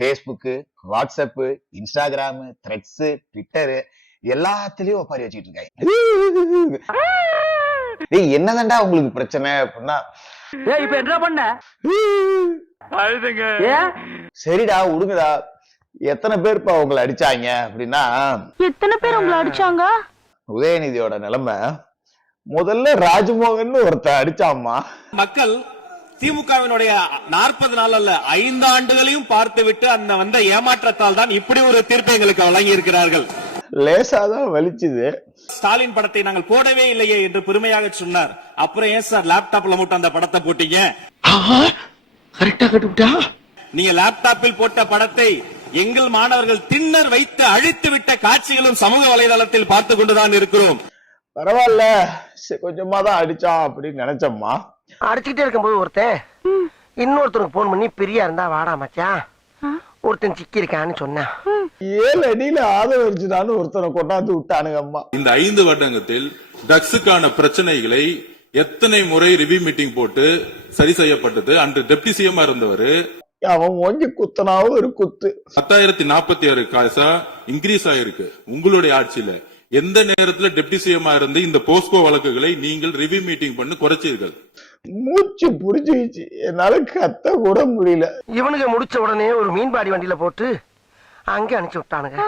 Facebook, WhatsApp, Instagram, Threads, Twitter எல்லாத்துலயும் ஒப்பாரி வச்சுட்டு இருக்காங்க. டேய் என்னதான்டா உங்களுக்கு பிரச்சனை அப்படின்னா, இப்ப என்ன பண்ண? சரிடா விடுங்கடா, எத்தனை பேர்ப்பா உங்களை அடிச்சாங்க அப்படின்னா, எத்தனை பேர் உங்களை அடிச்சாங்க? உதயநிதியோட நிலைமை முதல்ல ராஜ்மோகன் ஒருத்த அடிச்சாமா. மக்கள் திமுகவினுடைய 40 நாள் அல்ல 5 ஆண்டுகளையும் பார்த்துவிட்டு அந்த வந்த ஏமாற்றத்தால் தான் இப்படி ஒரு தீர்ப்பை எங்களுக்கு வழங்கி இருக்கிறார்கள். லேசாதான் வலிச்சுது. ஸ்டாலின் படத்தை நாங்கள் போடவே இல்லையே என்று பெருமையாக சொன்னார். அப்புறம் ஏன் சார் லேப்டாப்ல மட்டும் அந்த படத்தை போட்டீங்க? நீங்க லேப்டாப்பில் போட்ட படத்தை எங்கள் மாணவர்கள் திண்ணர் வைத்து அழித்து விட்ட காட்சிகளும் சமூக வலைதளத்தில் பார்த்து கொண்டுதான் இருக்கிறோம். பரவாயில்ல, கொஞ்சமா தான் அடிச்சான் அப்படின்னு நினைச்சம்மா. அடிச்சுக்கிட்டே இருக்கும்போது ஒருத்தன் இன்னொருத்தருக்கு போன் பண்ணி பிரியா இருந்தா வாடா மச்சான், ஒருத்தன் சிக்கி இருக்கான்னு சொன்னான். 7 அடியில ஆதரவு ஒருத்தனை கொண்டாந்து விட்டானுங்க அம்மா. இந்த 5 வருடத்தில் ட்ரக்ஸுக்கான பிரச்சனைகளை எத்தனை முறை ரிவ்யூ மீட்டிங் போட்டு சரி செய்யப்பட்டது. அன்று டெப்டி சிஎம் இருந்தவர் அவன் ஒங்கி குத்தனாவும் ஒரு குத்து 10,046 காசா இன்கிரீஸ் ஆயிருக்கு. உங்களுடைய ஆட்சியில எந்த நேரத்துல டெப்டி சிஎம் இருந்து இந்த போஸ்கோ வழக்குகளை நீங்கள் ரிவ்யூ மீட்டிங் பண்ணி குறைச்சீர்கள்? மூச்சு புடிச்சிச்சு, என்னால கத்த கூட முடியல. இவனுங்க முடிச்ச உடனே ஒரு மீன்பாடி வண்டியில போட்டு அங்கே அனுப்பிச்சு விட்டானுங்க.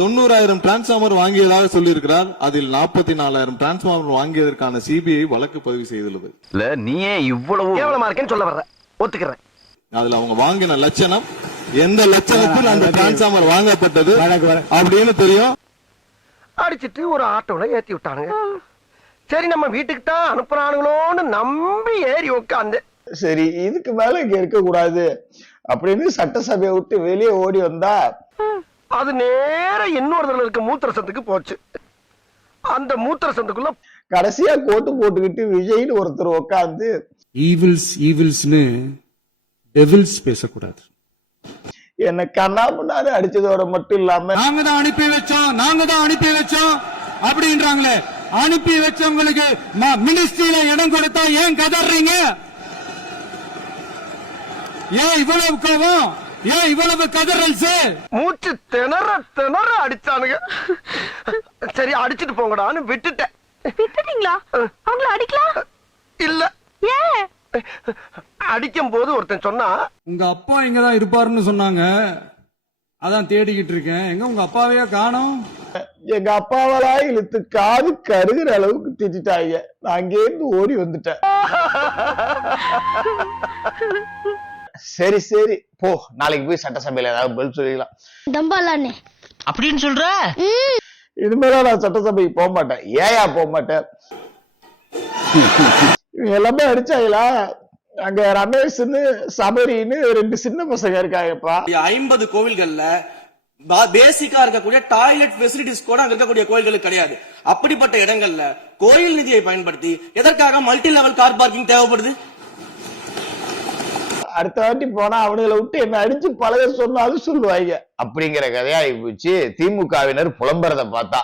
90,000 டிரான்ஸ்பார்மர் வாங்கியதாக சொல்லியிருக்கிறார். அதில் 44,000 டிரான்ஸ்பார்மர் வாங்கியதற்கான சிபிஐ வழக்கு பதிவு செய்துள்ளது. இல்ல நீயே இவ்வளவு கேவலமா இருக்கேன்னு சொல்ல வர்ற, ஒத்துக்கிறேன். அதுல அவங்க வாங்கின லட்சணம், எந்த லட்சணத்தில் அந்த டிரான்ஸ்பார்மர் வாங்கப்பட்டது அப்படின்னு தெரியும். அடிச்சிட்டு ஒரு ஆட்டோல ஏத்தி விட்டானுங்க. சரி நம்ம வீட்டுக்கு தான் அனுப்புறானுங்களோன்னு நம்பி ஏறி உட்காந்து, சரி இதுக்கு மேல இங்க இருக்க கூடாது அப்படின்னு சட்டசபையை விட்டு வெளியே ஓடி வந்தா, அது நேர இன்னொருத்தர் இருக்க மூத்திர சந்துக்கு போச்சு. அந்த மூத்திர சந்துக்குள்ள கடைசியா கோட்டு போட்டுக்கிட்டு விஜய்னு ஒருத்தர் உட்காந்து ஈவில்ஸ்னு டெவில்ஸ் பேசக்கூடாது. என்ன கண்ணா முன்னாடி அடிச்சதோட மட்டும் இல்லாம நாங்க தான் அனுப்பி வச்சோம் அப்படின்றாங்களே. அனுப்பி வச்சவங்களுக்கு மினிஸ்ட்ரியில இடம் கொடுத்தா ஏன் கதறீங்க? ஏன் இவ்வளவு கோவம்? ஏன் இவ்வளவு கதறல்ஸ்? மூச்சு திணற அடிச்சானுங்க. சரி அடிச்சிட்டு போங்கடான்னு விட்டுட்டேன். விட்டுட்டீங்களா? அவங்கள அடிக்கலாம் இல்ல, ஏன்? அடிக்கும் போது ஒருத்தன் சொன்னா, உங்க அப்பா இங்கதான் இருப்பாருன்னு சொன்னாங்க, அதான் தேடிக்கிட்டு இருக்கேன். எங்க உங்க அப்பாவையா காணோம்? எங்க அப்பாவலா இழுத்து காது கருகிற அளவுக்கு திட்டாங்க. நான் அங்கேருந்து ஓடி வந்துட்டேன். சரி சரி போ, நாளைக்கு போய் சட்டசபையில ஏதாவது பதில் சொல்லிக்கலாம் தம்பாலானே அப்படின்னு சொல்ற. இனிமேல நான் சட்டசபைக்கு போக மாட்டேன். ஏயா போக மாட்டேன்? இவங்க எல்லாமே அடிச்சாங்களா? அங்க ரமேஷ்னு சபரின்னு 2 சின்ன பசங்க இருக்காங்கப்பா. 50 கோவில்கள்ல பேசிக்கா இருக்கக்கூடிய டாய்லெட் ஃபெசிலிட்டிஸ் கூட அங்க இருக்கக்கூடிய கோயில்களுக்கு கிடையாது. அப்படிப்பட்ட இடங்கள்ல கோயில் நிதியை பயன்படுத்தி எதற்காக மல்டி லெவல் கார் பார்க்கிங் தேவைப்படுது? அடுத்த வாட்டி போனா அவனுங்களை விட்டு என்ன அடிச்சு பழக சொன்னாலும் சொல்லுவாங்க அப்படிங்கிற கதையா போச்சு. திமுகவினர் புலம்புறத பார்த்தா.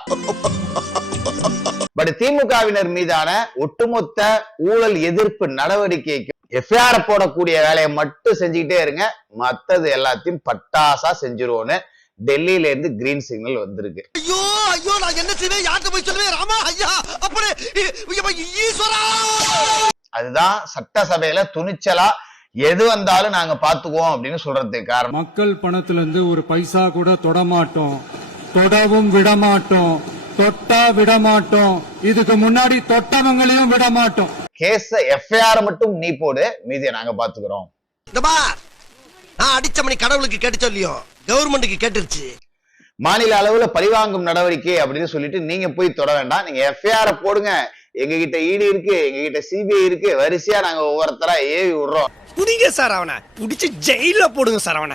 பட் திமுகவினர் மீதான ஒட்டுமொத்த ஊழல் எதிர்ப்பு நடவடிக்கைக்கு எஃப்ஐஆர் போடக்கூடிய வேலையை மட்டும் செஞ்சுக்கிட்டே இருங்க, மத்தது எல்லாத்தையும் பட்டாசா செஞ்சிருவோன்னு டெல்லியில இருந்து கிரீன் சிக்னல் வந்திருக்கு. ஐயோ ஐயோ நான் என்ன செய்வேன்? யார்கிட்ட போய் சொல்லுவேன்? ராமா ஐயா அப்படி ஈஸ்வரா. அதுதான் சட்டசபையில துணிச்சலா எது வந்தாலும் நாங்க பாத்துக்குவோம் அப்படின்னு சொல்றதுக்கு காரணம். மக்கள் பணத்துல இருந்து ஒரு பைசா கூட தொடமாட்டோம், தொடவும் விடமாட்டோம், தொட்டா விடமாட்டோம், இதுக்கு முன்னாடி தொட்டவங்களையும் விடமாட்டோம். கேஸ எஃப்ஐஆர் மட்டும் நீ போடு, மீதியை நாங்க பாத்துக்கிறோம். நான் அடிச்ச மணி கடவுளுக்கு கேட்டு சொல்லியோ கவர்மெண்ட்டுக்கு கேட்டுருச்சு. மாநில அளவுல பழிவாங்கும் நடவடிக்கை அப்படின்னு சொல்லிட்டு நீங்க போய் தொட வேண்டாம். நீங்க எஃப்ஐஆர் போடுங்க. எங்க கிட்ட இடி இருக்கு, எங்க கிட்ட சிபிஐ இருக்கு, வரிசையா நாங்க ஒவ்வொருத்தரா ஏவி விடுறோம். புடிங்க சார் அவனை, புடிச்சு ஜெயில போடுங்க சார் அவனை.